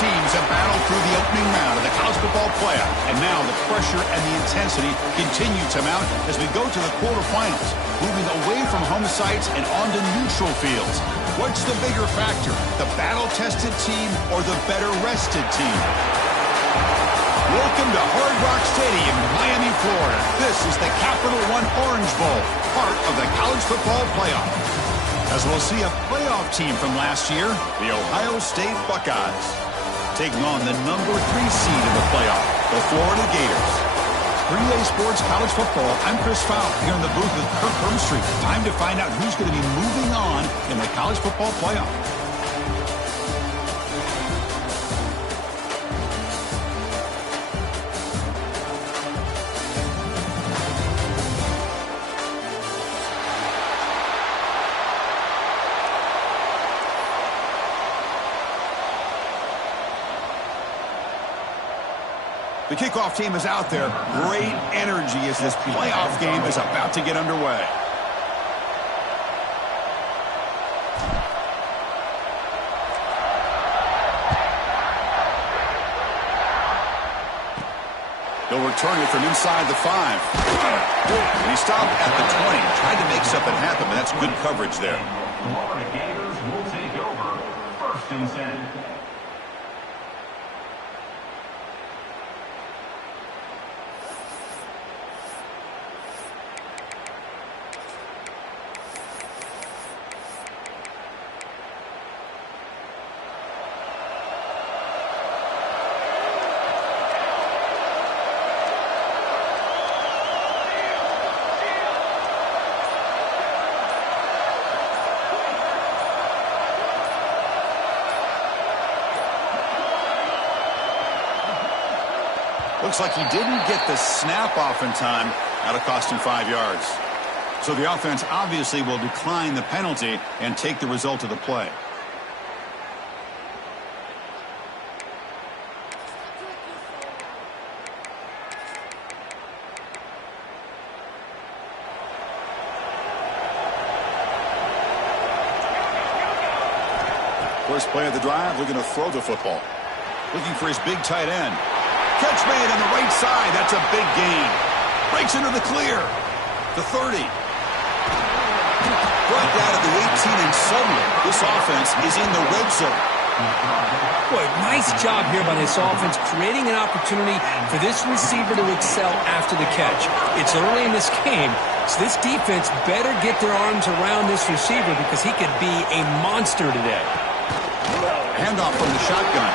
teams have battled through the opening round of the college football playoff, and now the pressure and the intensity continue to mount as we go to the quarterfinals, moving away from home sites and onto neutral fields. What's the bigger factor, the battle-tested team or the better-rested team? Welcome to Hard Rock Stadium in Miami, Florida. This is the Capital One Orange Bowl, part of the college football playoff. As we'll see a playoff team from last year, the Ohio State Buckeyes, taking on the number 3 seed in the playoff, the Florida Gators. 3A Sports College Football, I'm Chris Fowler here in the booth with Kirk Hermstreet. Time to find out who's going to be moving on in the college football playoff. The kickoff team is out there. Great energy as this playoff game is about to get underway. He'll return it from inside the 5. And he stopped at the 20. Tried to make something happen, but that's good coverage there. Florida Gators will take over 1st and 10. Looks like he didn't get the snap off in time. That'll cost him 5 yards. So the offense obviously will decline the penalty and take the result of the play. First play of the drive, looking to throw the football. Looking for his big tight end. Catch made on the right side. That's a big gain. Breaks into the clear. The 30. Brought down at the 18, and suddenly this offense is in the red zone. Boy, nice job here by this offense, creating an opportunity for this receiver to excel after the catch. It's early in this game, so this defense better get their arms around this receiver because he could be a monster today. Handoff from the shotgun.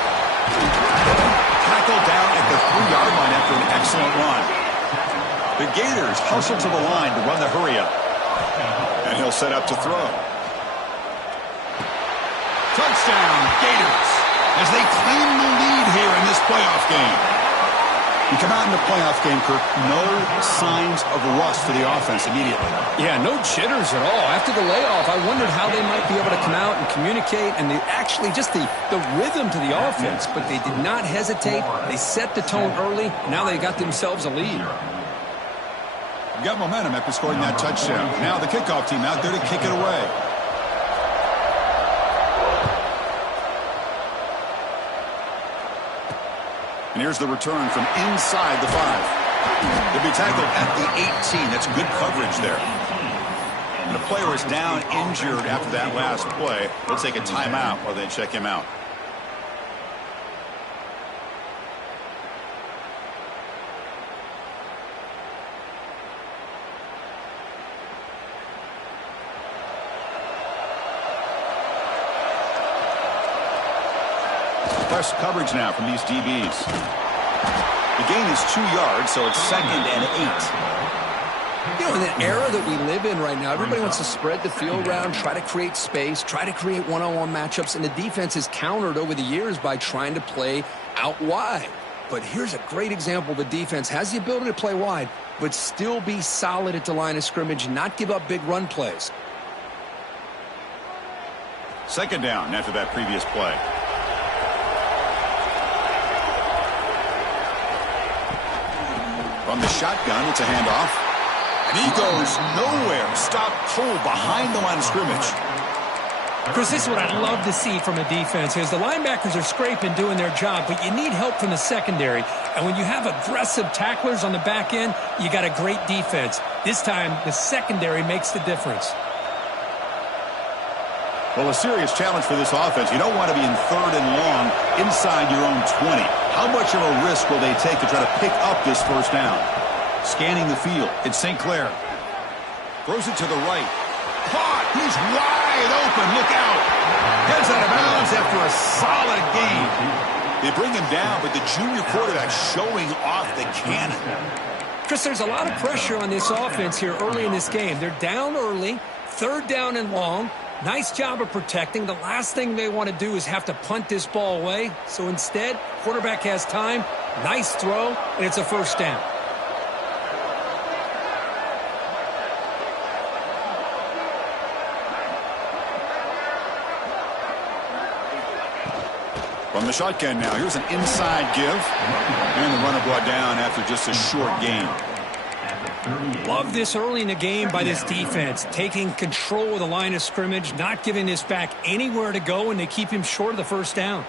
Tackled down at the 3-yard line after an excellent run. The Gators hustle to the line to run the hurry-up. And he'll set up to throw. Touchdown, Gators, as they claim the lead here in this playoff game. You come out in the playoff game, Kirk, no signs of rust for the offense immediately. Yeah, no jitters at all. After the layoff, I wondered how they might be able to come out and communicate and actually just the rhythm to the offense. But they did not hesitate. They set the tone early. Now they got themselves a lead. Got momentum after scoring that touchdown. Now the kickoff team out there to kick it away. And here's the return from inside the 5. They'll be tackled at the 18. That's good coverage there. And the player is down injured after that last play. They'll take a timeout while they check him out. Press coverage now from these DBs. The gain is 2 yards, so it's 2nd and 8. You know, in the era that we live in right now, everybody wants to spread the field around, try to create space, try to create one-on-one matchups, and the defense is countered over the years by trying to play out wide. But here's a great example. The defense has the ability to play wide, but still be solid at the line of scrimmage, not give up big run plays. 2nd down after that previous play. From the shotgun, it's a handoff. And he goes nowhere. Stopped cold behind the line of scrimmage. Chris, this is what I'd love to see from a defense is the linebackers are scraping, doing their job, but you need help from the secondary. And when you have aggressive tacklers on the back end, you got a great defense. This time, the secondary makes the difference. Well, a serious challenge for this offense. You don't want to be in 3rd and long inside your own 20. How much of a risk will they take to try to pick up this first down? Scanning the field. It's St. Clair. Throws it to the right. Caught. He's wide open. Look out. Heads out of bounds after a solid game. They bring him down, but the junior quarterback showing off the cannon. Chris, there's a lot of pressure on this offense here early in this game. They're down early, 3rd down and long. Nice job of protecting. The last thing they want to do is have to punt this ball away. So instead, quarterback has time. Nice throw, and it's a first down. From the shotgun now, here's an inside give. And the runner brought down after just a short gain. Love this early in the game by this defense, taking control of the line of scrimmage, not giving this back anywhere to go, and they keep him short of the first down.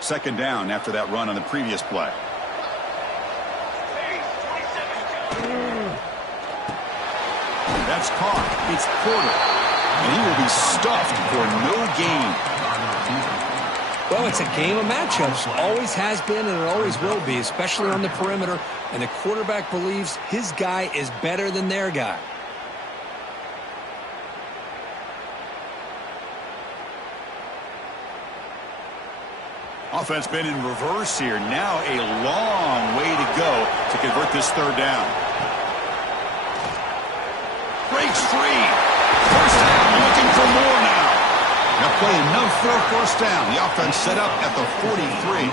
2nd down after that run on the previous play. That's caught. It's Porter. And he will be stuffed for no gain. Well, it's a game of matchups. Always has been and it always will be, especially on the perimeter. And the quarterback believes his guy is better than their guy. Offense been in reverse here. Now a long way to go to convert this 3rd down. Breaks free. First down, looking for more now. They'll play enough for a first down. The offense set up at the 43.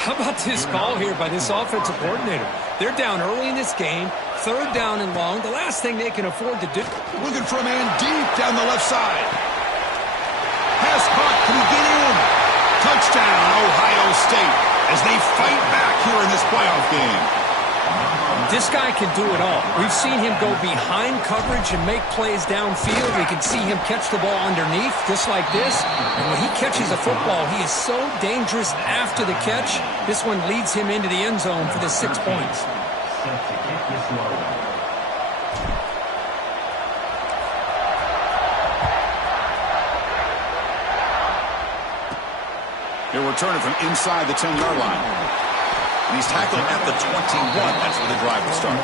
How about this call here by this offensive coordinator? They're down early in this game, 3rd down and long. The last thing they can afford to do. Looking for a man deep down the left side. Pass caught. Can he get in? Touchdown, Ohio State, as they fight back here in this playoff game. This guy can do it all. We've seen him go behind coverage and make plays downfield. We can see him catch the ball underneath, just like this. And when he catches a football, he is so dangerous after the catch. This one leads him into the end zone for the 6 points. He'll return it from inside the 10-yard line. And he's tackled at the 21. That's where the drive will start.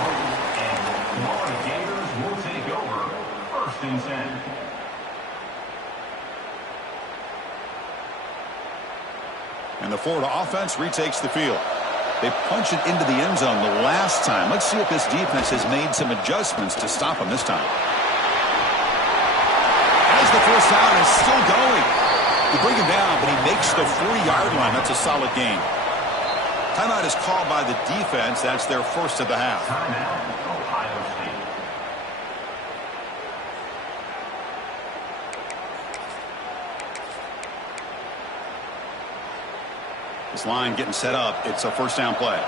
And Florida Gators will take over 1st and 10. And the Florida offense retakes the field. They punch it into the end zone the last time. Let's see if this defense has made some adjustments to stop them this time. As the first down is still going. They bring him down, but he makes the 40-yard line. That's a solid gain. Timeout is called by the defense. That's their first of the half. Timeout, Ohio State. This line getting set up. It's a first down play.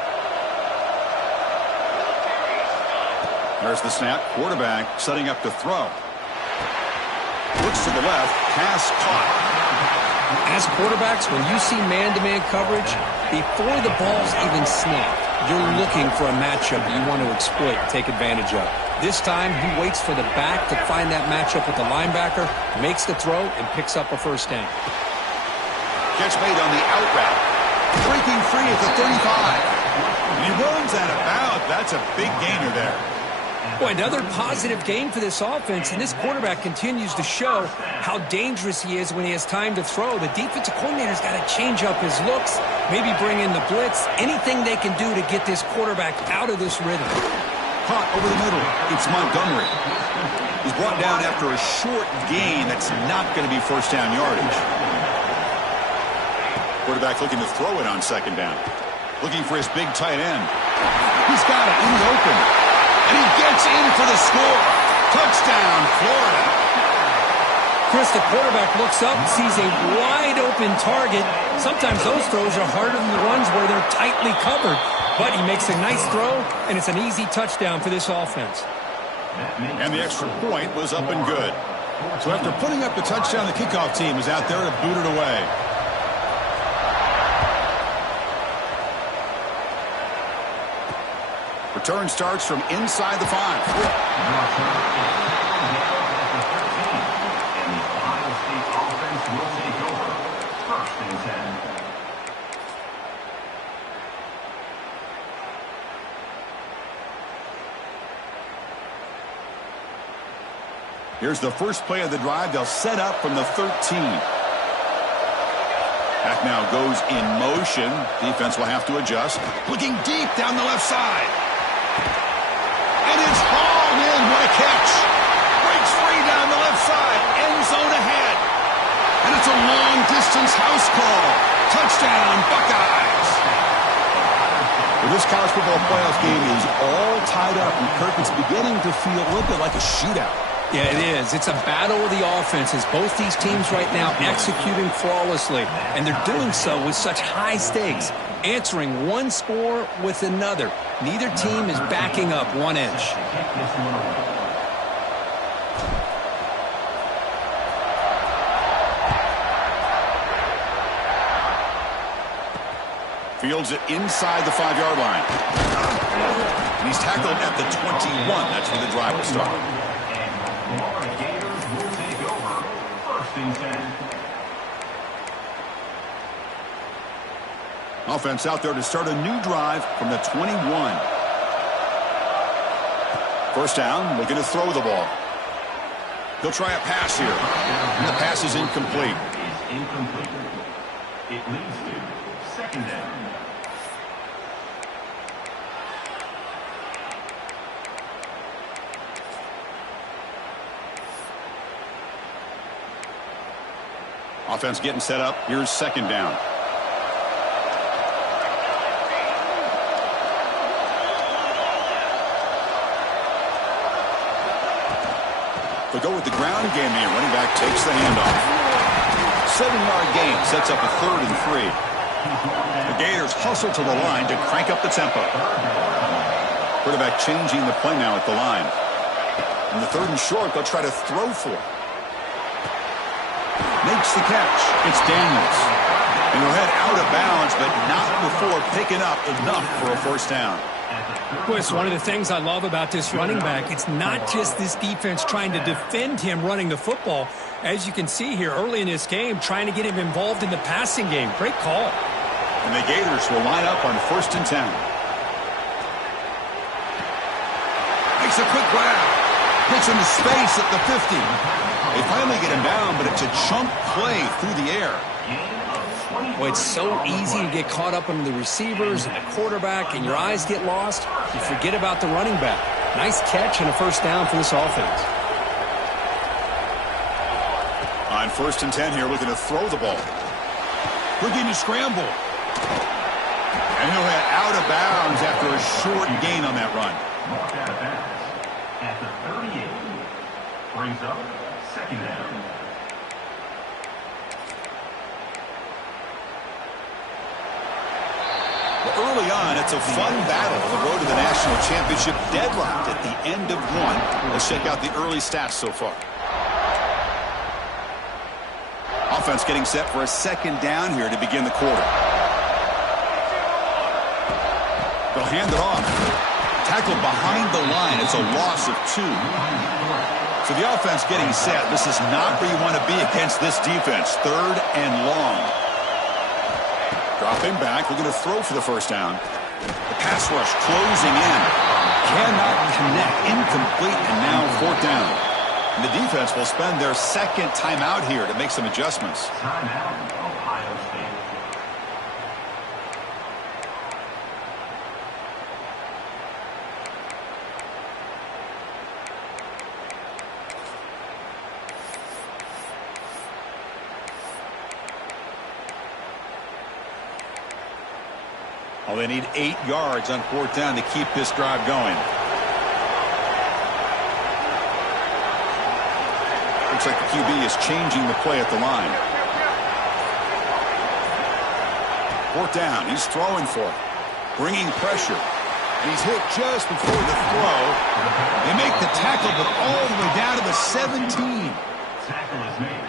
There's the snap. Quarterback setting up to throw. Looks to the left. Pass caught. As quarterbacks, when you see man-to-man coverage, before the ball's even snapped, you're looking for a matchup you want to exploit, take advantage of. This time, he waits for the back to find that matchup with the linebacker, makes the throw, and picks up a first down. Catch made on the out route. Breaking free at the 35. And he runs out of bounds. That's a big gainer there. Boy, another positive game for this offense, and this quarterback continues to show how dangerous he is when he has time to throw. The defensive coordinator's got to change up his looks, maybe bring in the blitz, anything they can do to get this quarterback out of this rhythm. Caught over the middle. It's Montgomery. He's brought down after a short gain that's not going to be first down yardage. Quarterback looking to throw it on 2nd down. Looking for his big tight end. He's got it in the open. And he gets in for the score. Touchdown, Florida. Chris, the quarterback looks up, sees a wide-open target. Sometimes those throws are harder than the ones where they're tightly covered. But he makes a nice throw, and it's an easy touchdown for this offense. And the extra point was up and good. So after putting up the touchdown, the kickoff team is out there to boot it away. Return starts from inside the 5. Here's the first play of the drive. They'll set up from the 13. Back now goes in motion. Defense will have to adjust. Looking deep down the left side. And it's hauled in. What a catch. Breaks free down the left side. End zone ahead. And it's a long-distance house call. Touchdown, Buckeyes. Well, this college football playoff game is all tied up. And Kirk, it's beginning to feel a little bit like a shootout. Yeah, it is. It's a battle of the offenses. Both these teams right now executing flawlessly, and they're doing so with such high stakes, answering one score with another. Neither team is backing up 1 inch. Fields it inside the 5-yard line. And he's tackled at the 21. That's where the drive will start. Florida Gators will take over. 1st and 10. Offense out there to start a new drive from the 21. First down, looking to throw the ball. He'll try a pass here. And the pass is incomplete. Is incomplete. It leads to 2nd down. Offense getting set up. Here's 2nd down. They'll go with the ground game here. Running back takes the handoff. 7-yard gain sets up a 3rd and 3. The Gators hustle to the line to crank up the tempo. Quarterback changing the play now at the line. And the 3rd and short, they'll try to throw for it. Makes the catch. It's Daniels. And he'll head out of bounds, but not before picking up enough for a 1st down. Boy, it's one of the things I love about this running back. It's not just this defense trying to defend him running the football. As you can see here early in this game, trying to get him involved in the passing game. Great call. And the Gators will line up on 1st and 10. Makes a quick grab. Puts into space at the 50. They finally get him down, but it's a chunk play through the air. Boy, it's so easy to get caught up in the receivers and the quarterback, and your eyes get lost. You forget about the running back. Nice catch and a 1st down for this offense. On 1st and 10 here, looking to throw the ball. Looking to scramble. And he'll head out of bounds after a short gain on that run. Marked out of bounds at the 38. Brings up 2nd down. Well, early on, it's a fun battle. The road to the national championship deadlocked at the end of 1. Let's check out the early stats so far. Offense getting set for a 2nd down here to begin the quarter. They'll hand it off. Tackled behind the line. It's a loss of 2. So the offense getting set. This is not where you want to be against this defense. 3rd and long. Dropping back. We're going to throw for the 1st down. The pass rush closing in. Cannot connect. Incomplete. And now 4th down. And the defense will spend their 2nd timeout here to make some adjustments. Timeout, Ohio State. Well, they need 8 yards on 4th down to keep this drive going. Looks like the QB is changing the play at the line. 4th down. He's throwing for it. Bringing pressure. And he's hit just before the throw. They make make the tackle, but all the way down to the 17.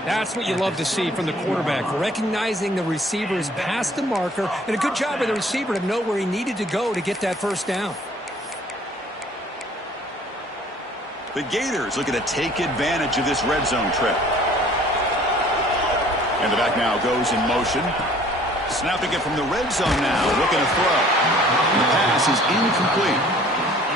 That's what you love to see from the quarterback, recognizing the receiver's past the marker, and a good job of the receiver to know where he needed to go to get that first down. The Gators looking to take advantage of this red zone trip. And the back now goes in motion. Snapping it from the red zone now, looking to throw. The pass is incomplete.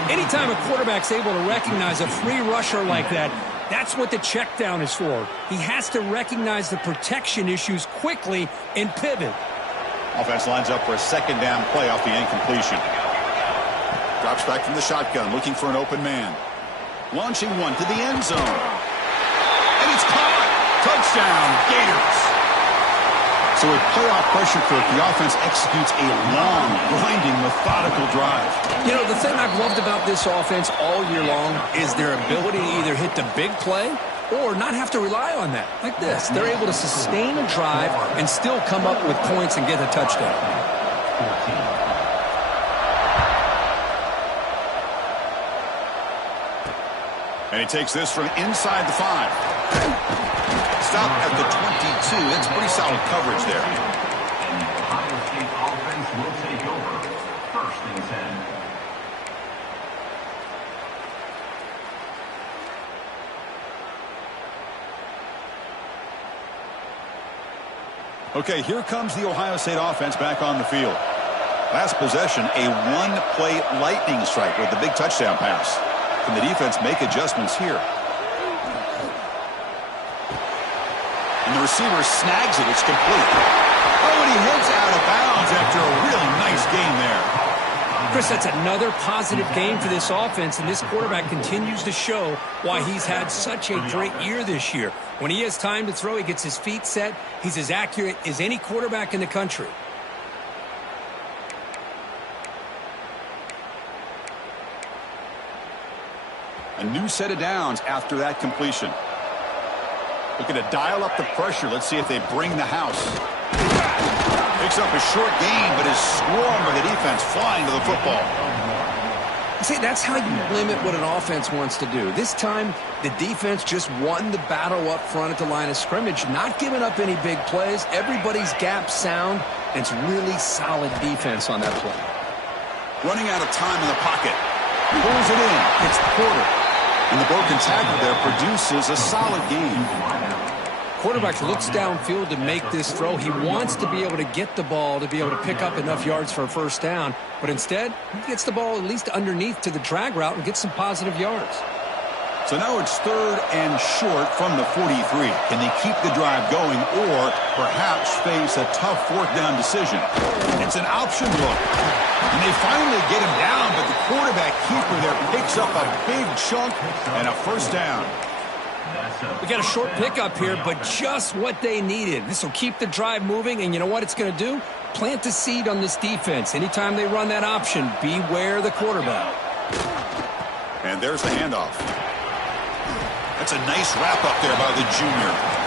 Anytime a quarterback's able to recognize a free rusher like that, that's what the check down is for. He has to recognize the protection issues quickly and pivot. Offense lines up for a second down play off the incompletion. Drops back from the shotgun, looking for an open man. Launching one to the end zone. And it's caught. Touchdown, Gators. So with playoff pressure for it, the offense executes a long, grinding, methodical drive. You know, the thing I've loved about this offense all year long is their ability to either hit the big play or not have to rely on that. Like this. They're able to sustain a drive and still come up with points and get a touchdown. And he takes this from inside the 5. Stop at the 22. That's pretty solid coverage there. And the Ohio State offense will take over. First and 10. Okay, here comes the Ohio State offense back on the field. Last possession, a one-play lightning strike with the big touchdown pass. Can the defense make adjustments here? And the receiver snags it. It's complete. Oh, and he heads out of bounds after a really nice game there. Chris, that's another positive game for this offense, and this quarterback continues to show why he's had such a great year this year. When he has time to throw, he gets his feet set. He's as accurate as any quarterback in the country. A new set of downs after that completion. Looking to dial up the pressure. Let's see if they bring the house. Picks up a short gain, but is swarmed by the defense flying to the football. See, that's how you limit what an offense wants to do. This time, the defense just won the battle up front at the line of scrimmage, not giving up any big plays. Everybody's gap sound, and it's really solid defense on that play. Running out of time in the pocket. Pulls it in. It's Porter. And the broken tackle there produces a solid game. Quarterback looks downfield to make this throw. He wants to be able to get the ball to be able to pick up enough yards for a first down. But instead, he gets the ball at least underneath to the drag route and gets some positive yards. So now it's 3rd and short from the 43. Can they keep the drive going or perhaps face a tough 4th down decision? It's an option look. And they finally get him down, but the quarterback keeper there picks up a big chunk and a first down. We got a short pickup here, but just what they needed. This will keep the drive moving, and you know what it's going to do? Plant the seed on this defense. Anytime they run that option, beware the quarterback. And there's the handoff. That's a nice wrap-up there by the junior.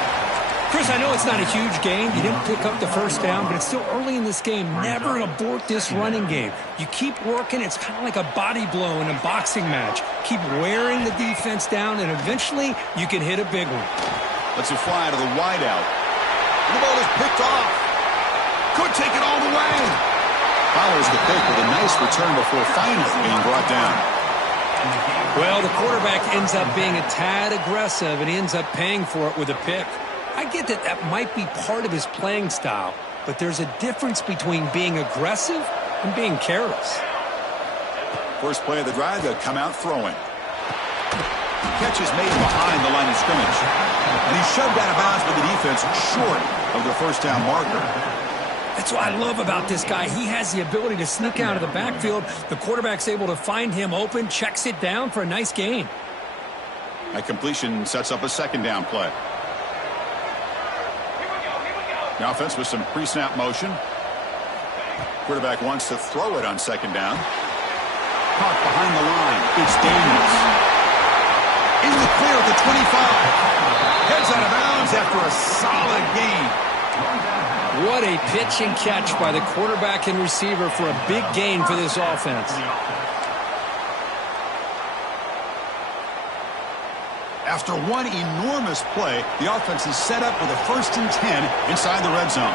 Chris, I know it's not a huge game. You didn't pick up the first down, but it's still early in this game. Never abort this running game. You keep working. It's kind of like a body blow in a boxing match. Keep wearing the defense down, and eventually you can hit a big one. Let's it fly to the wideout. The ball is picked off. Could take it all the way. Follows the pick with a nice return before finally being brought down. Well, the quarterback ends up being a tad aggressive, and he ends up paying for it with a pick. I get that that might be part of his playing style, but there's a difference between being aggressive and being careless. First play of the drive, they'll come out throwing. Catch is made behind the line of scrimmage. And he's shoved out of bounds by the defense short of the first down marker. That's what I love about this guy. He has the ability to sneak out of the backfield. The quarterback's able to find him open, checks it down for a nice gain. That completion sets up a second down play. The offense with some pre-snap motion. Quarterback wants to throw it on second down. Caught behind the line. It's dangerous. In the clear at the 25. Heads out of bounds after a solid gain. What a pitch and catch by the quarterback and receiver for a big gain for this offense. After one enormous play, the offense is set up with a 1st and 10 inside the red zone.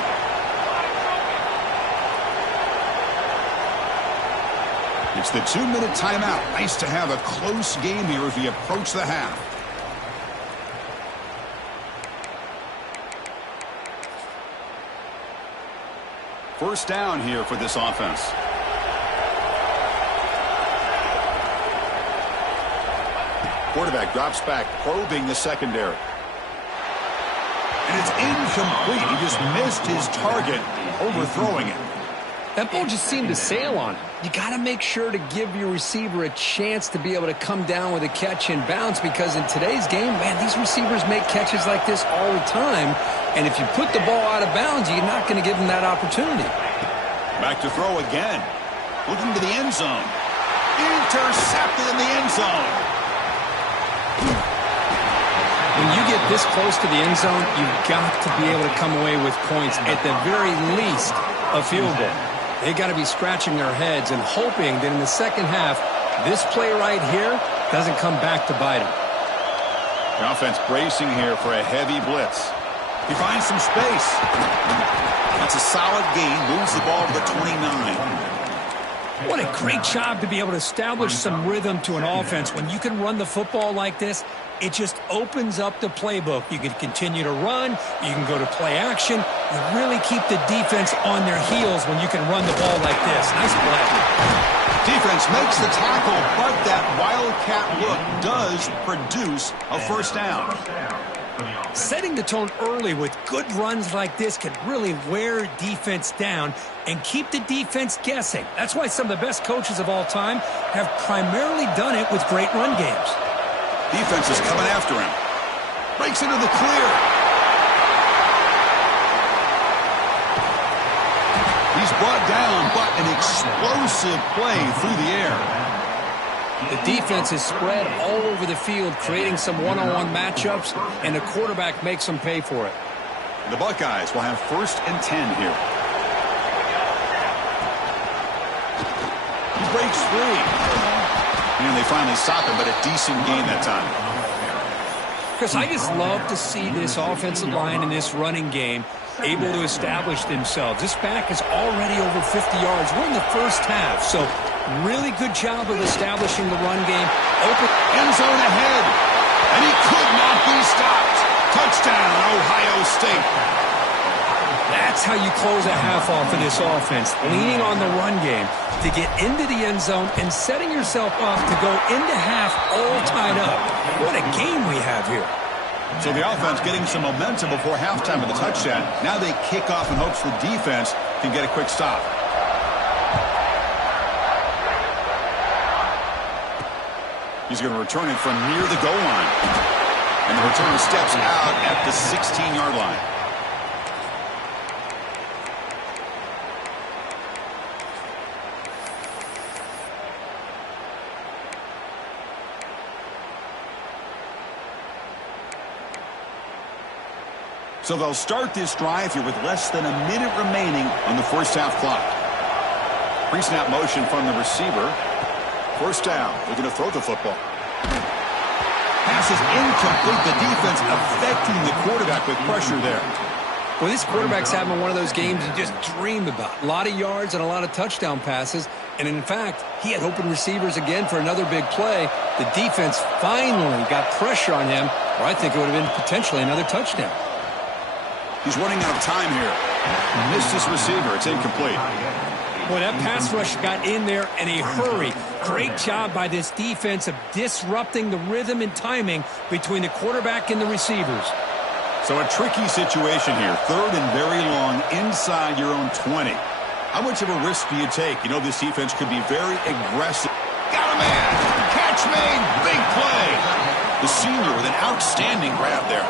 It's the 2-minute timeout. Nice to have a close game here as we approach the half. First down here for this offense. Quarterback drops back, probing the secondary. And it's incomplete. He just missed his target, overthrowing it. That ball just seemed to sail on him. You got to make sure to give your receiver a chance to be able to come down with a catch and bounce, because in today's game, man, these receivers make catches like this all the time. And if you put the ball out of bounds, you're not going to give them that opportunity. Back to throw again. Looking to the end zone. Intercepted in the end zone. When you get this close to the end zone, you've got to be able to come away with points, at the very least, a field goal. They got to be scratching their heads and hoping that in the second half, this play right here doesn't come back to bite them. The offense bracing here for a heavy blitz. He finds some space. That's a solid gain. Moves the ball to the 29. What a great job to be able to establish some rhythm to an offense. When you can run the football like this, it just opens up the playbook. You can continue to run. You can go to play action. You really keep the defense on their heels when you can run the ball like this. Nice play. Defense makes the tackle, but that wildcat look does produce a first down. Setting the tone early with good runs like this can really wear defense down and keep the defense guessing. That's why some of the best coaches of all time have primarily done it with great run games. Defense is coming after him. Breaks into the clear. He's brought down, but an explosive play through the air. The defense is spread all over the field, creating some one-on-one matchups, and the quarterback makes them pay for it. The Buckeyes will have 1st and 10 here. He breaks free. And they finally stop him, but a decent gain that time. Chris, I just love to see this offensive line in this running game able to establish themselves. This back is already over 50 yards. We're in the first half, so really good job of establishing the run game. Open end zone ahead, and he could not be stopped. Touchdown, Ohio State. That's how you close a half off of this offense, leaning on the run game to get into the end zone and setting yourself up to go into half all tied up. What a game we have here. So the offense getting some momentum before halftime with the touchdown. Now they kick off in hopes the defense can get a quick stop. He's going to return it from near the goal line. And the return steps out at the 16-yard line. So they'll start this drive here with less than a minute remaining on the first half clock. Pre-snap motion from the receiver. First down. They're going to throw the football. Pass is incomplete. The defense affecting the quarterback with pressure there. Well, this quarterback's having one of those games you just dream about. A lot of yards and a lot of touchdown passes. And in fact, he had open receivers again for another big play. The defense finally got pressure on him, or I think it would have been potentially another touchdown. He's running out of time here. Missed his receiver. It's incomplete. Boy, that pass rush got in there in a hurry. Great job by this defense of disrupting the rhythm and timing between the quarterback and the receivers. So a tricky situation here. 3rd and very long inside your own 20. How much of a risk do you take? You know this defense could be very aggressive. Got a man. Catch made. Big play. The senior with an outstanding grab there.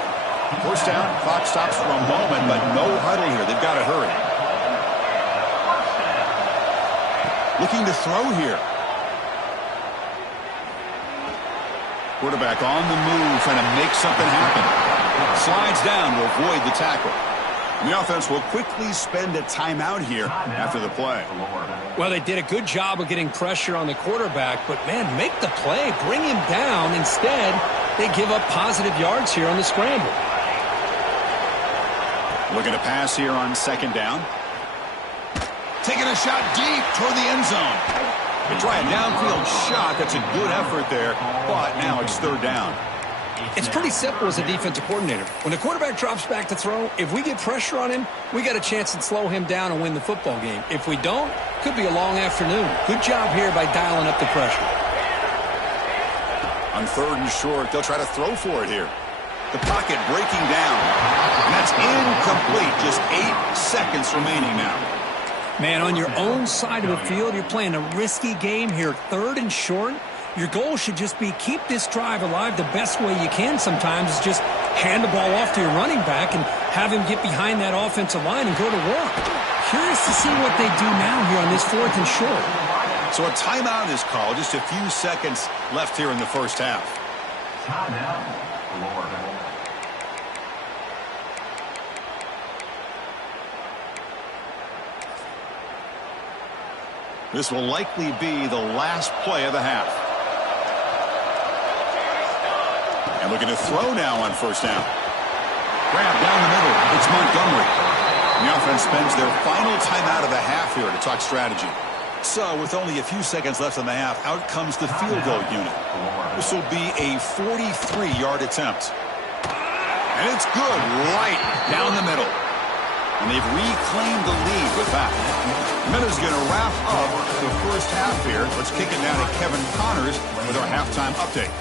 First down, clock stops for a moment, but no huddle here. They've got to hurry. Looking to throw here. Quarterback on the move, trying to make something happen. Slides down to avoid the tackle. And the offense will quickly spend a timeout here after the play. Well, they did a good job of getting pressure on the quarterback, but, man, make the play. Bring him down. Instead, They give up positive yards here on the scramble. Looking to pass here on second down. Taking a shot deep toward the end zone. They try a downfield shot. That's a good effort there, but now it's third down. It's pretty simple as a defensive coordinator. When the quarterback drops back to throw, if we get pressure on him, we got a chance to slow him down and win the football game. If we don't, could be a long afternoon. Good job here by dialing up the pressure. On third and short, they'll try to throw for it here. The pocket breaking down. And that's incomplete. Just 8 seconds remaining now. Man, on your own side of the field, you're playing a risky game here. Third and short. Your goal should just be keep this drive alive the best way you can sometimes is just hand the ball off to your running back and have him get behind that offensive line and go to work. Curious to see what they do now here on this fourth and short. So a timeout is called. Just a few seconds left here in the first half. Timeout, Florida. This will likely be the last play of the half. And looking to throw now on first down. Grab down the middle. It's Montgomery. The offense spends their final timeout of the half here to talk strategy. So with only a few seconds left in the half, out comes the field goal unit. This will be a 43-yard attempt. And it's good right down the middle. And they've reclaimed the lead with that. Minutes going to wrap up the first half here. Let's kick it down to Kevin Connors with our halftime update.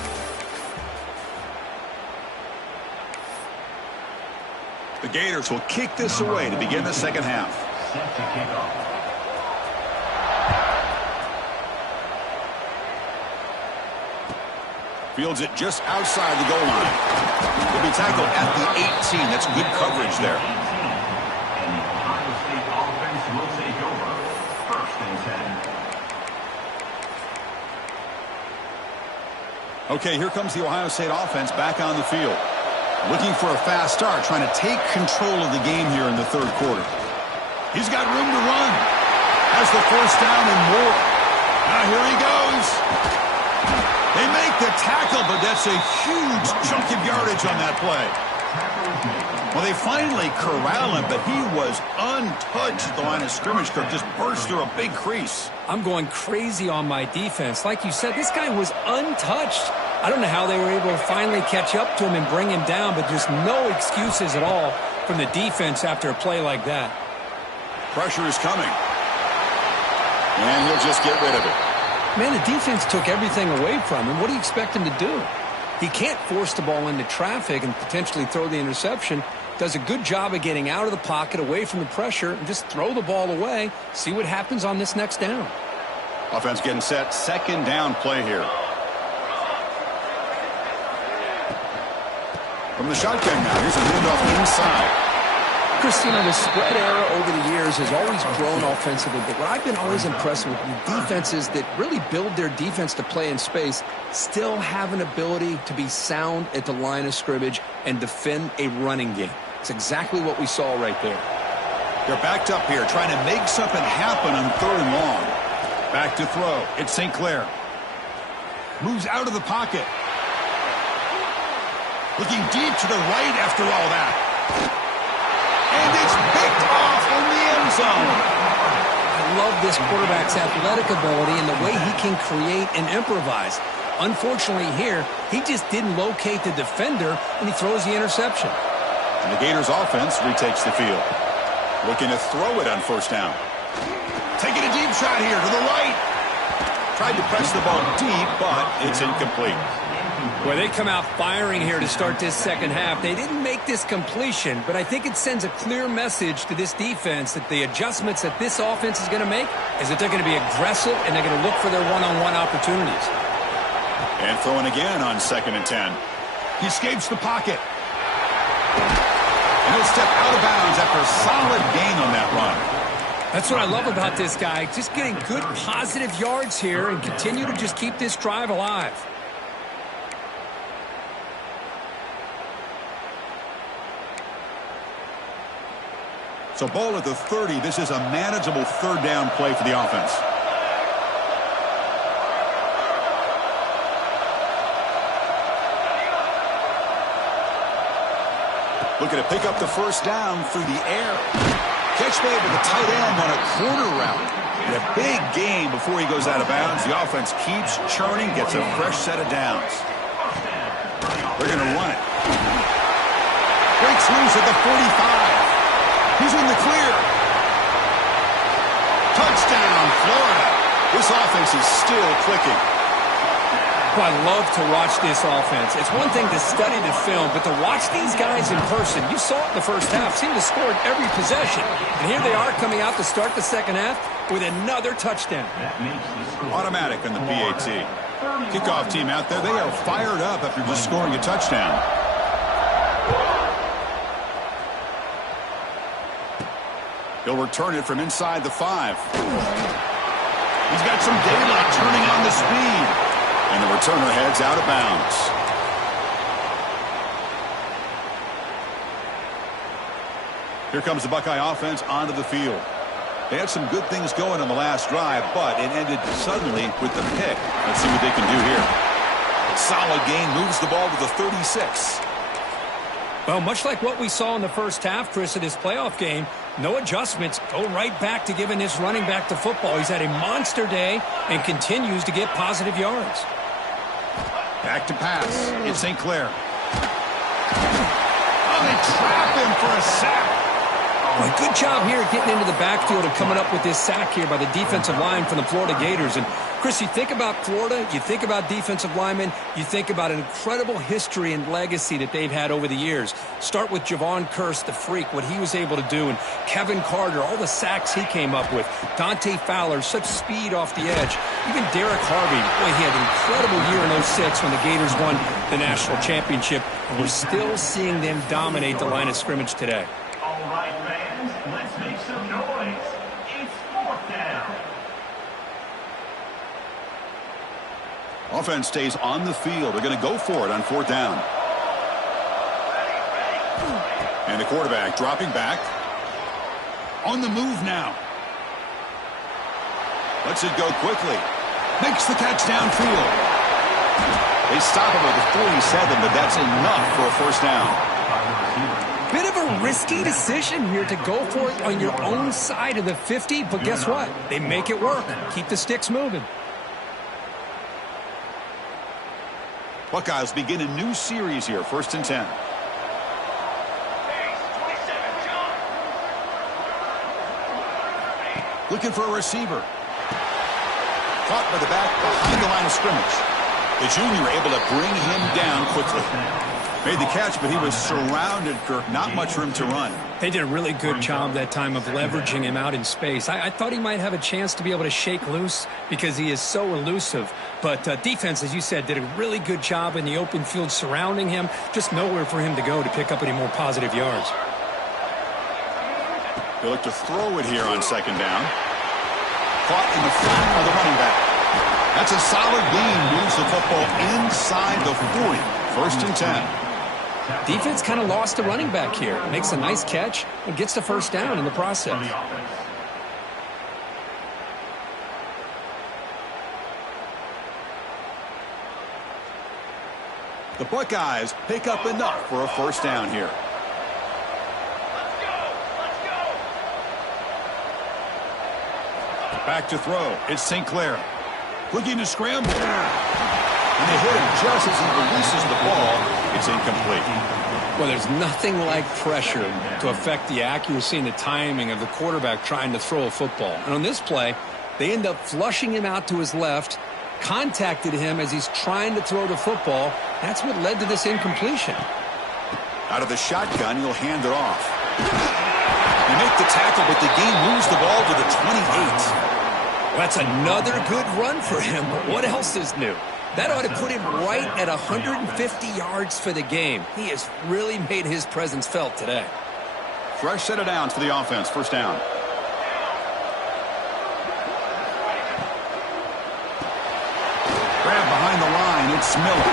The Gators will kick this away to begin the second half. Set to kick off. Fields it just outside the goal line. He'll be tackled at the 18. That's good coverage there. And the Ohio State offense will take over. First and 10. Okay, here comes the Ohio State offense back on the field. Looking for a fast start, trying to take control of the game here in the third quarter. He's got room to run. Has the first down and more. Now here he goes. They make the tackle, but that's a huge chunk of yardage on that play. Well, they finally corral him, but he was untouched at the line of scrimmage. Kirk just burst through a big crease. I'm going crazy on my defense. Like you said, this guy was untouched. I don't know how they were able to finally catch up to him and bring him down, but just no excuses at all from the defense after a play like that. Pressure is coming. And he'll just get rid of it. Man, the defense took everything away from him. What do you expect him to do? He can't force the ball into traffic and potentially throw the interception. Does a good job of getting out of the pocket, away from the pressure, and just throw the ball away. See what happens on this next down. Offense getting set. Second down play here. From the shotgun now, here's a handoff inside. Christina, the spread era over the years has always grown offensively, but what I've been always impressed with defenses that really build their defense to play in space still have an ability to be sound at the line of scrimmage and defend a running game. It's exactly what we saw right there. They're backed up here, trying to make something happen on third and long. Back to throw. It's St. Clair. Moves out of the pocket. Looking deep to the right after all that. And it's picked off in the end zone. I love this quarterback's athletic ability and the way he can create and improvise. Unfortunately here, he just didn't locate the defender, and he throws the interception. And the Gators offense retakes the field. Looking to throw it on first down. Taking a deep shot here to the right. Tried to press the ball deep, but it's incomplete. Boy, they come out firing here to start this second half. They didn't make this completion, but I think it sends a clear message to this defense that the adjustments that this offense is going to make is that they're going to be aggressive and they're going to look for their one-on-one opportunities. And throwing again on second and 10. He escapes the pocket. And he'll step out of bounds after a solid gain on that run. That's what I love about this guy. Just getting good positive yards here and continue to just keep this drive alive. So ball at the 30. This is a manageable third down play for the offense. Looking to pick up the first down through the air. Catch made with the tight end on a corner route. And a big gain before he goes out of bounds. The offense keeps churning, gets a fresh set of downs. They're going to run it. Breaks loose at the 45. He's in the clear. Touchdown, Florida. This offense is still clicking. I love to watch this offense. It's one thing to study the film, but to watch these guys in person, you saw it in the first half, seemed to score every possession. And here they are coming out to start the second half with another touchdown. Automatic on the PAT. Kickoff team out there, they are fired up after just scoring a touchdown. He'll return it from inside the 5. He's got some daylight turning on the speed. And the returner heads out of bounds. Here comes the Buckeye offense onto the field. They had some good things going on the last drive, but it ended suddenly with the pick. Let's see what they can do here. Solid gain, moves the ball to the 36. Well, much like what we saw in the first half, Chris, of this playoff game, no adjustments. Go right back to giving this running back the football. He's had a monster day and continues to get positive yards. Back to pass. It's St. Clair. Oh, they trap him for a sack. Well, good job here getting into the backfield and coming up with this sack here by the defensive line from the Florida Gators. And, Chris, you think about Florida, you think about defensive linemen, you think about an incredible history and legacy that they've had over the years. Start with Javon Kearse, the freak, what he was able to do, and Kevin Carter, all the sacks he came up with. Dante Fowler, such speed off the edge. Even Derek Harvey, boy, he had an incredible year in 06 when the Gators won the national championship. And we're still seeing them dominate the line of scrimmage today. All right, fans, let's make some noise. It's 4th down. Offense stays on the field. They're going to go for it on 4th down. And the quarterback dropping back. On the move now. Lets it go quickly. Makes the catch downfield. They stop him at the 47, but that's enough for a first down. Bit of a risky decision here to go for it on your own side of the 50, but guess what? They make it work. Keep the sticks moving. Buckeyes begin a new series here, 1st and 10. Looking for a receiver. Caught by the back behind the line of scrimmage. The junior able to bring him down quickly. Made the catch, but he was surrounded, Kirk. Not much room to run. They did a really good job that time of leveraging him out in space. I thought he might have a chance to be able to shake loose because he is so elusive. But defense, as you said, did a really good job in the open field surrounding him. Just nowhere for him to go to pick up any more positive yards. They look to throw it here on 2nd down. Caught in the flat of the running back. That's a solid gain. Moves the football inside the 40. 1st and 10. Defense kind of lost the running back here. Makes a nice catch and gets the first down in the process. The Buckeyes pick up enough for a first down here. Back to throw. It's St. Clair. Looking to scramble. And they hit him just as he releases the ball. It's incomplete. Well, there's nothing like pressure to affect the accuracy and the timing of the quarterback trying to throw a football. And on this play, they end up flushing him out to his left, contacted him as he's trying to throw the football. That's what led to this incompletion. Out of the shotgun, he'll hand it off. They make the tackle, but the game moves the ball to the 28. That's another good run for him, but what else is new? That ought to put him right at 150 yards for the game. He has really made his presence felt today. Fresh set of downs for the offense. First down. Grab behind the line. It's Miller.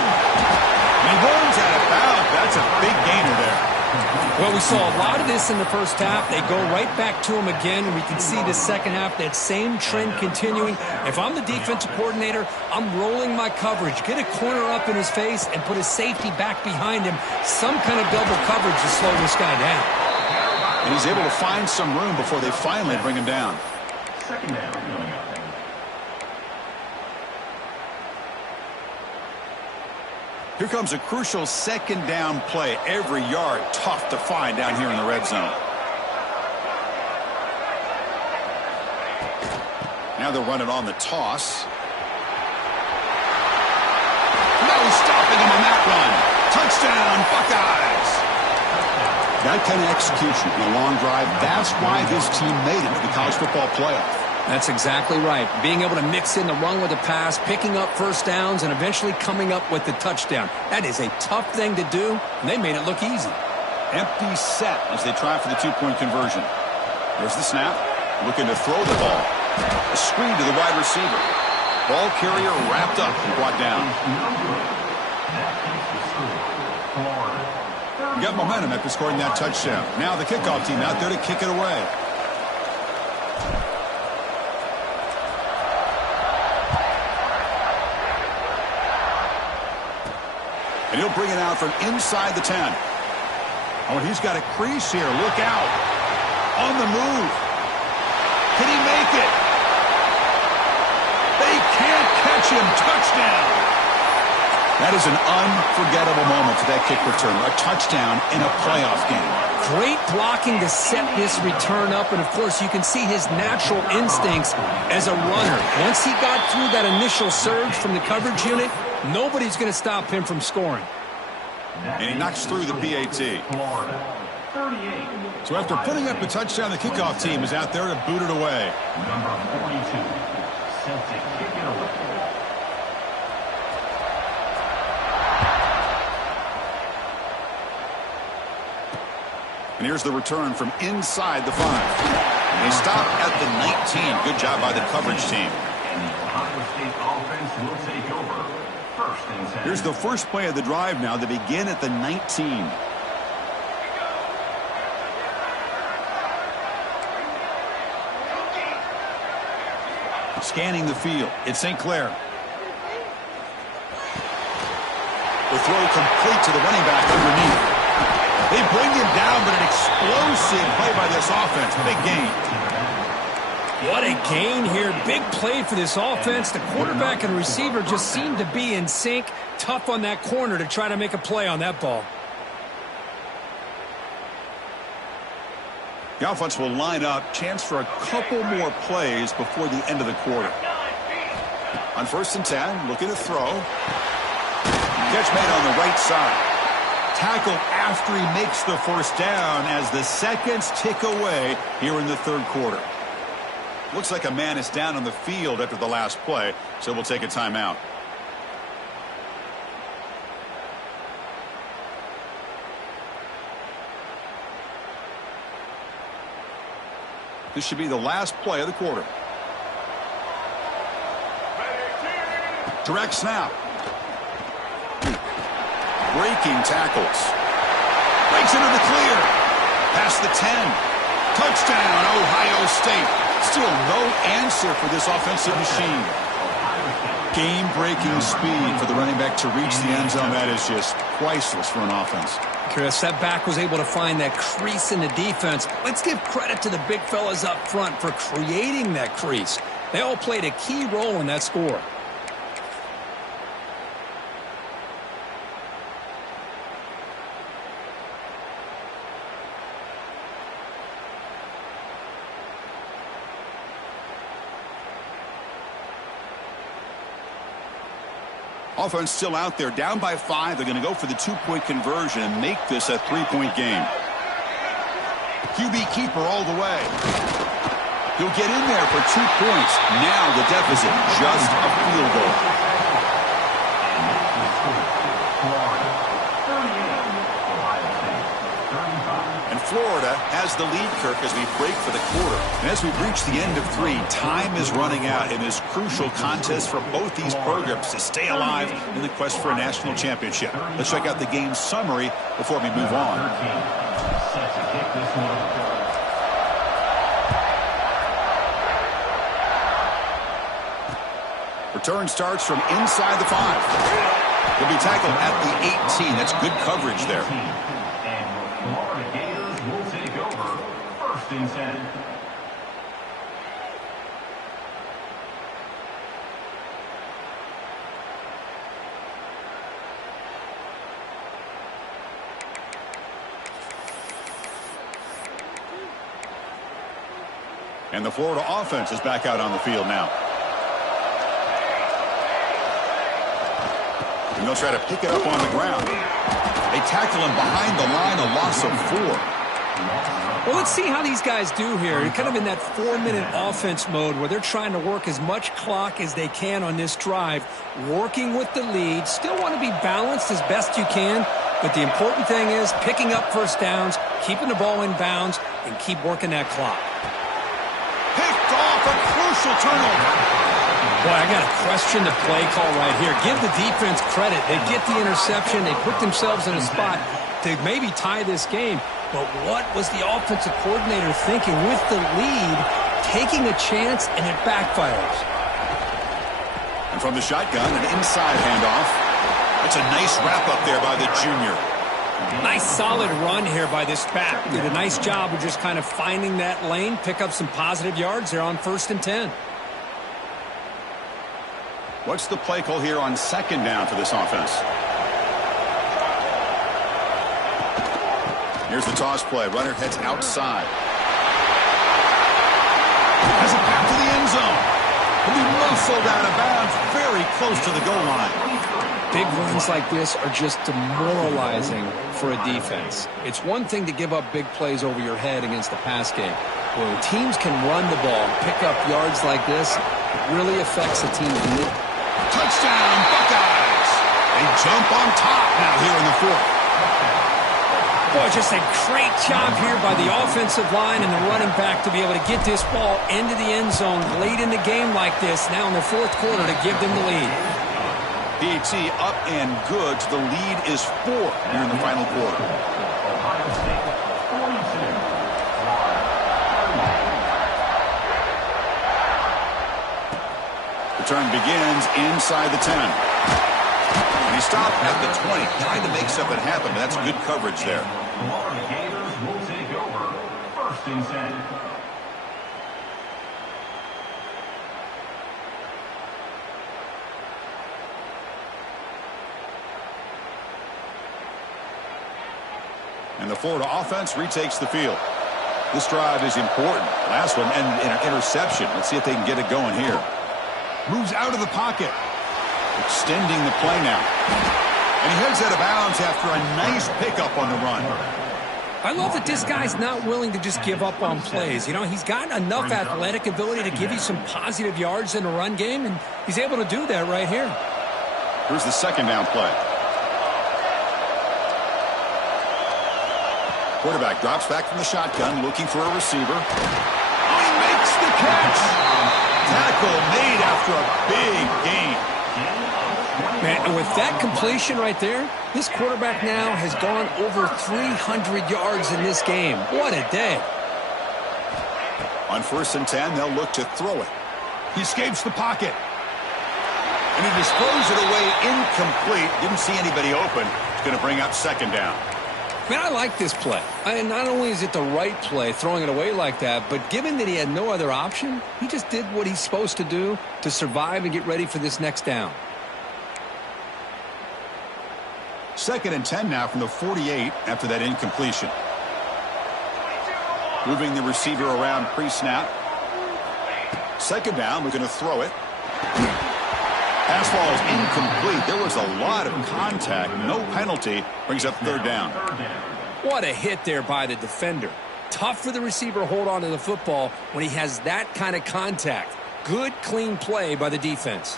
And he runs out of bounds. That's a big gainer there. Well, we saw a lot of this in the first half. They go right back to him again. We can see the second half, that same trend continuing. If I'm the defensive coordinator, I'm rolling my coverage. Get a corner up in his face and put his safety back behind him. Some kind of double coverage to slow this guy down. And he's able to find some room before they finally bring him down. Second down coming up. Here comes a crucial second down play. Every yard tough to find down here in the red zone. Now they'll run it on the toss. No stopping him on that run. Touchdown, Buckeyes. That kind of execution in a long drive, that's why this team made it to the college football playoff. That's exactly right. Being able to mix in the run with the pass, picking up first downs, and eventually coming up with the touchdown. That is a tough thing to do, and they made it look easy. Empty set as they try for the two-point conversion. There's the snap. Looking to throw the ball. A screen to the wide receiver. Ball carrier wrapped up and brought down. Got momentum after scoring that touchdown. Now the kickoff team out there to kick it away. And he'll bring it out from inside the 10. Oh, he's got a crease here. Look out. On the move. Can he make it? They can't catch him. Touchdown. That is an unforgettable moment for that kick return. A touchdown in a playoff game. Great blocking to set this return up, and of course you can see his natural instincts as a runner. Once he got through that initial surge from the coverage unit, nobody's going to stop him from scoring. And he knocks through the PAT. So after putting up a touchdown, the kickoff team is out there to boot it away. Number 42, Celtic kick it away. And here's the return from inside the 5. They stop at the 19. Good job by the coverage team. And the Ohio State offense will take over. First and 10. Here's the first play of the drive now. They begin at the 19. Scanning the field. It's St. Clair. The throw complete to the running back underneath. They bring him down, but an explosive play by this offense. Big gain. What a gain here. Big play for this offense. The quarterback and receiver just seemed to be in sync. Tough on that corner to try to make a play on that ball. The offense will line up. Chance for a couple more plays before the end of the quarter. On 1st and 10, looking to throw. Catch made on the right side. Tackled after he makes the first down as the seconds tick away here in the third quarter. Looks like a man is down on the field after the last play, so we'll take a timeout. This should be the last play of the quarter. Direct snap. Breaking tackles. Breaks into the clear. Past the 10. Touchdown, Ohio State. Still no answer for this offensive machine. Game-breaking speed for the running back to reach the end zone. That is just priceless for an offense. Chris, that back was able to find that crease in the defense. Let's give credit to the big fellas up front for creating that crease. They all played a key role in that score. Offense still out there, down by 5. They're going to go for the two-point conversion and make this a three-point game. QB keeper all the way. He'll get in there for 2 points. Now the deficit, just a field goal. And Florida has the lead, Kirk, as we break for the quarter. And as we reach the end of 3, time is running out in this crucial contest for both these programs to stay alive in the quest for a national championship. Let's check out the game summary before we move on. set to kick this one off. Return starts from inside the 5. He'll be tackled at the 18. That's good coverage there. And the Florida Gators will take over 1st and 10. And the Florida offense is back out on the field now. And they'll try to pick it up on the ground. They tackle him behind the line, a loss of 4. Well, let's see how these guys do here. You're kind of in that 4-minute offense mode where they're trying to work as much clock as they can on this drive, working with the lead. Still want to be balanced as best you can, but the important thing is picking up first downs, keeping the ball in bounds, and keep working that clock. Picked off, a crucial turnover. Boy, I got to question the play call right here. Give the defense credit. They get the interception. They put themselves in a spot to maybe tie this game. But what was the offensive coordinator thinking with the lead, taking a chance, and it backfires? And from the shotgun, an inside handoff. That's a nice wrap up there by the junior. Nice solid run here by this back. Did a nice job of just kind of finding that lane, pick up some positive yards there on 1st and 10. What's the play call here on 2nd down for this offense? Here's the toss play. Runner heads outside. Has it back to the end zone. He'll be muscled out of bounds very close to the goal line. Big runs like this are just demoralizing for a defense. It's one thing to give up big plays over your head against the pass game. When teams can run the ball, pick up yards like this, it really affects a team's mood. Touchdown, Buckeyes! They jump on top now here in the 4th. Boy, just a great job here by the offensive line and the running back to be able to get this ball into the end zone late in the game like this, now in the 4th quarter to give them the lead. PAT up and good. The lead is 4 here in the final quarter. Ohio State 42. Return begins inside the 10. And he stopped at the 20, trying to make something happen, but that's good coverage there. Florida Gators will take over 1st and 10. And the Florida offense retakes the field. This drive is important. Last one ended in an interception. Let's see if they can get it going here. Moves out of the pocket. Extending the play now. And he heads out of bounds after a nice pickup on the run. I love that this guy's not willing to just give up on plays. You know, he's got enough athletic ability to give you some positive yards in the run game, and he's able to do that right here. Here's the 2nd down play. Quarterback drops back from the shotgun, looking for a receiver. Oh, he makes the catch! Tackle made after a big gain. Man, and with that completion right there, this quarterback now has gone over 300 yards in this game. What a day. On 1st and 10, they'll look to throw it. He escapes the pocket. And he just throws it away incomplete. Didn't see anybody open. It's going to bring up 2nd down. Man, I like this play. And not only is it the right play, throwing it away like that, but given that he had no other option, he just did what he's supposed to do to survive and get ready for this next down. 2nd and 10 now from the 48 after that incompletion. Moving the receiver around pre-snap. 2nd down, we're going to throw it. Pass ball is incomplete. There was a lot of contact. No penalty. Brings up 3rd down. What a hit there by the defender. Tough for the receiver to hold on to the football when he has that kind of contact. Good, clean play by the defense.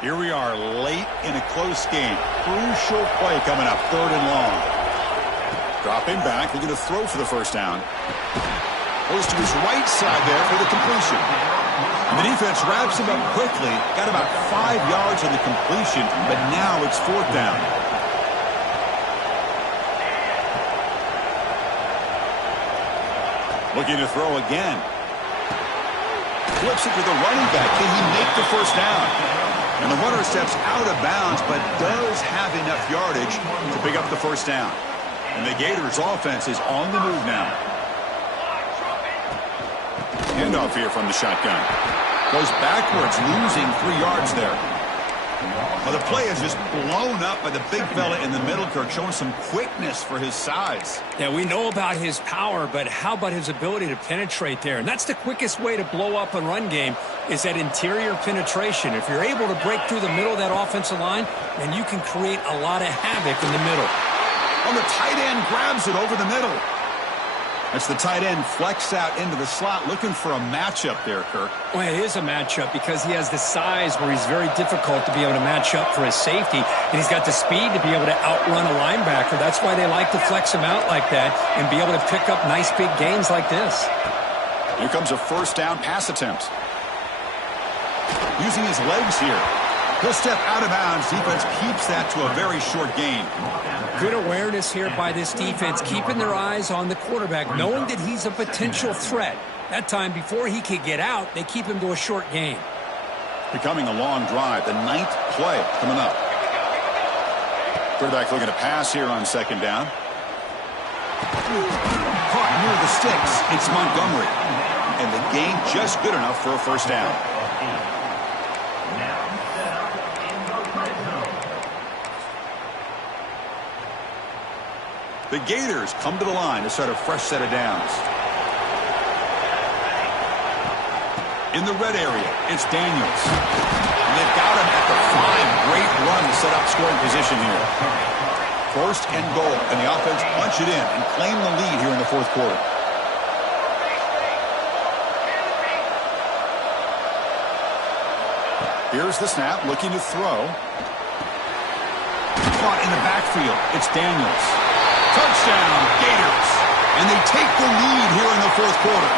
Here we are late in a close game. Crucial play coming up. 3rd and long. Dropping back. We're going to throw for the 1st down. Goes to his right side there for the completion. And the defense wraps him up quickly. Got about 5 yards on the completion, but now it's 4th down. Looking to throw again. Flips it to the running back. Can he make the first down? And the runner steps out of bounds, but does have enough yardage to pick up the first down. And the Gators offense is on the move now. Handoff here from the shotgun. Goes backwards, losing 3 yards there. Well, the play is just blown up by the big fella in the middle, Kirk, showing some quickness for his size. Yeah, we know about his power, but how about his ability to penetrate there? And that's the quickest way to blow up a run game is that interior penetration. If you're able to break through the middle of that offensive line, then you can create a lot of havoc in the middle. On the tight end, grabs it over the middle. That's the tight end flexed out into the slot, looking for a matchup there, Kirk. Well, it is a matchup because he has the size where he's very difficult to be able to match up for his safety, and he's got the speed to be able to outrun a linebacker. That's why they like to flex him out like that and be able to pick up nice big gains like this. Here comes a first down pass attempt. Using his legs here. He'll step out of bounds. Defense keeps that to a very short gain. Good awareness here by this defense, keeping their eyes on the quarterback, knowing that he's a potential threat. That time, before he could get out, they keep him to a short gain. Becoming a long drive, the 9th play coming up. Quarterback looking to pass here on second down. Caught near the sticks. It's Montgomery. And the gain just good enough for a first down. The Gators come to the line to start a fresh set of downs. In the red area, it's Daniels. And they've got him at the 5. Great run to set up scoring position here. First and goal, and the offense punch it in and claim the lead here in the fourth quarter. Here's the snap, looking to throw. Caught in the backfield, it's Daniels. Touchdown, Gators. And they take the lead here in the fourth quarter.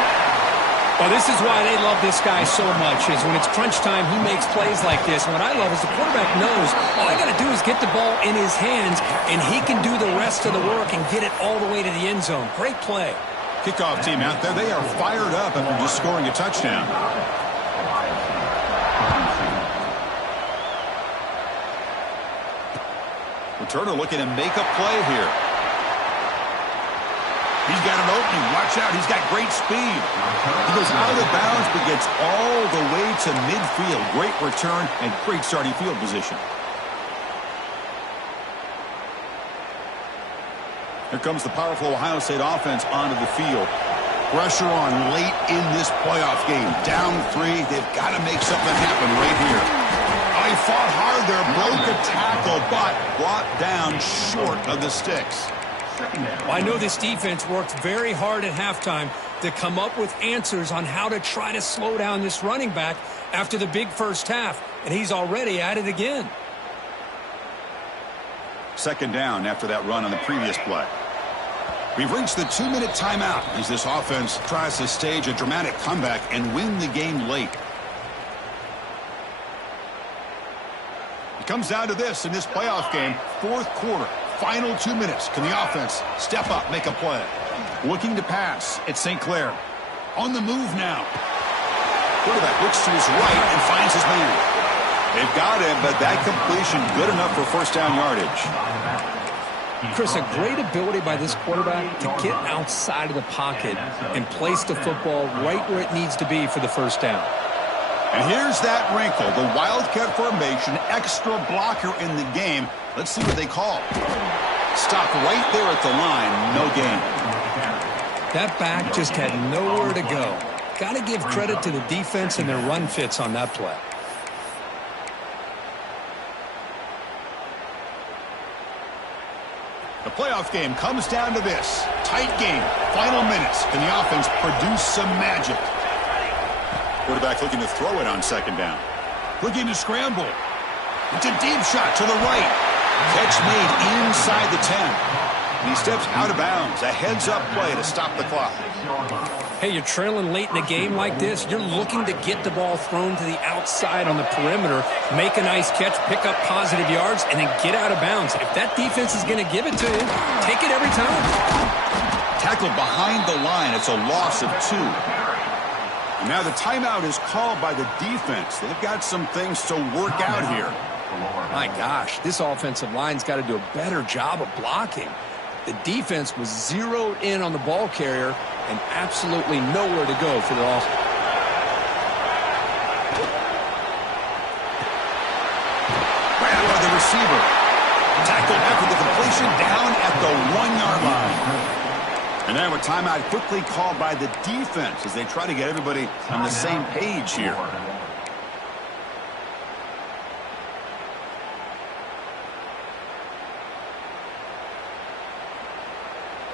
Well, this is why they love this guy so much, is when it's crunch time, he makes plays like this. And what I love is the quarterback knows all I got to do is get the ball in his hands, and he can do the rest of the work and get it all the way to the end zone. Great play. Kickoff team out there, they are fired up after just scoring a touchdown. Returner looking to make a play here. He's got an opening. Watch out. He's got great speed. He goes out of bounds but gets all the way to midfield. Great return and great starting field position. Here comes the powerful Ohio State offense onto the field. Pressure on late in this playoff game. Down 3. They've got to make something happen right here. Oh, he fought hard there. Broke a tackle, but brought down short of the sticks. Well, I know this defense worked very hard at halftime to come up with answers on how to try to slow down this running back after the big first half, and he's already at it again. Second down after that run on the previous play. We've reached the 2-minute timeout as this offense tries to stage a dramatic comeback and win the game late. It comes down to this in this playoff game, fourth quarter. Final 2 minutes. Can the offense step up, make a play? Looking to pass. It's St. Clair. On the move now. Quarterback looks to his right and finds his man. They've got him, but that completion good enough for first down yardage. Chris, a great ability by this quarterback to get outside of the pocket and place the football right where it needs to be for the first down. And here's that wrinkle, the Wildcat formation, extra blocker in the game. Let's see what they call. Stop right there at the line, no gain. That back just had nowhere to go. Got to give credit to the defense and their run fits on that play. The playoff game comes down to this. Tight game, final minutes. Can the offense produce some magic? Quarterback looking to throw it on second down. Looking to scramble. It's a deep shot to the right. Catch made inside the 10. And he steps out of bounds. A heads-up play to stop the clock. Hey, you're trailing late in a game like this. You're looking to get the ball thrown to the outside on the perimeter, make a nice catch, pick up positive yards, and then get out of bounds. If that defense is going to give it to you, take it every time. Tackled behind the line. It's a loss of 2. And now the timeout is called by the defense. They've got some things to work out here. My gosh, this offensive line's got to do a better job of blocking. The defense was zeroed in on the ball carrier and absolutely nowhere to go for their offense. Right by the receiver. Tackled after the completion down at the 1-yard line. And now a timeout quickly called by the defense as they try to get everybody on the same page here.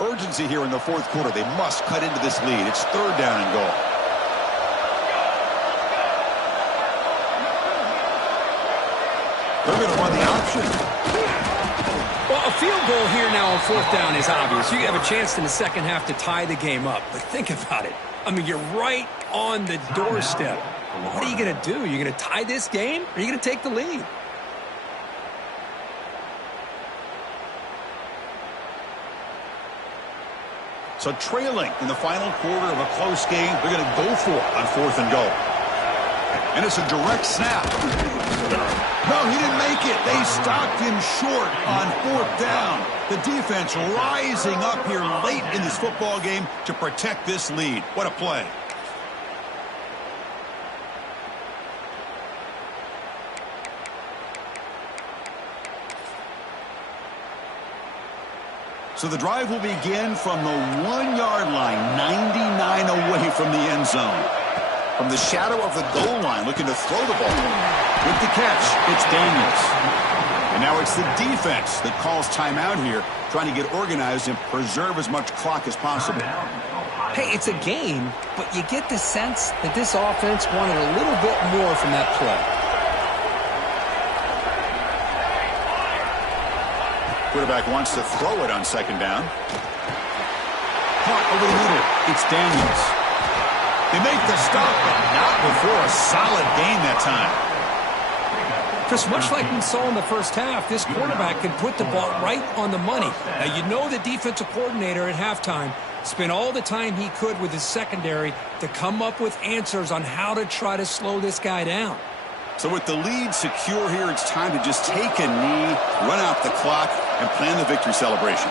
Urgency here in the fourth quarter. They must cut into this lead. It's 3rd down and goal. They're going to run the option. Well, a field goal here now on 4th down is obvious. You have a chance in the second half to tie the game up. But think about it. I mean, you're right on the doorstep. What are you going to do? You're going to tie this game, or are you going to take the lead? So trailing in the final quarter of a close game, they're going to go for it on 4th and goal. And it's a direct snap. No, he didn't make it. They stopped him short on 4th down. The defense rising up here late in this football game to protect this lead. What a play. So the drive will begin from the 1-yard line, 99 away from the end zone. From the shadow of the goal line, looking to throw the ball. With the catch, it's Daniels. And now it's the defense that calls timeout here, trying to get organized and preserve as much clock as possible. Hey, it's a game, but you get the sense that this offense wanted a little bit more from that play. Quarterback wants to throw it on 2nd down. Caught over the middle. It's Daniels. They make the stop, but not before a solid gain that time. Chris, much like we saw in the first half, this quarterback can put the ball right on the money. Now, you know the defensive coordinator at halftime spent all the time he could with his secondary to come up with answers on how to try to slow this guy down. So with the lead secure here, it's time to just take a knee, run out the clock, and plan the victory celebration.